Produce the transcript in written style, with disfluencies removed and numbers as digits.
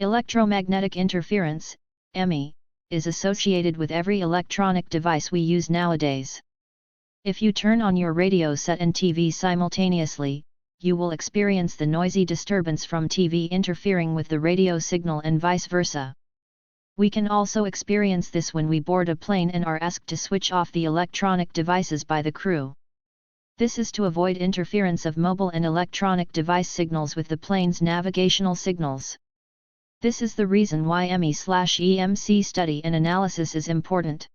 Electromagnetic interference, EMI, is associated with every electronic device we use nowadays. If you turn on your radio set and TV simultaneously, you will experience the noisy disturbance from TV interfering with the radio signal and vice versa. We can also experience this when we board a plane and are asked to switch off the electronic devices by the crew. This is to avoid interference of mobile and electronic device signals with the plane's navigational signals. This is the reason why EMI/EMC study and analysis is important.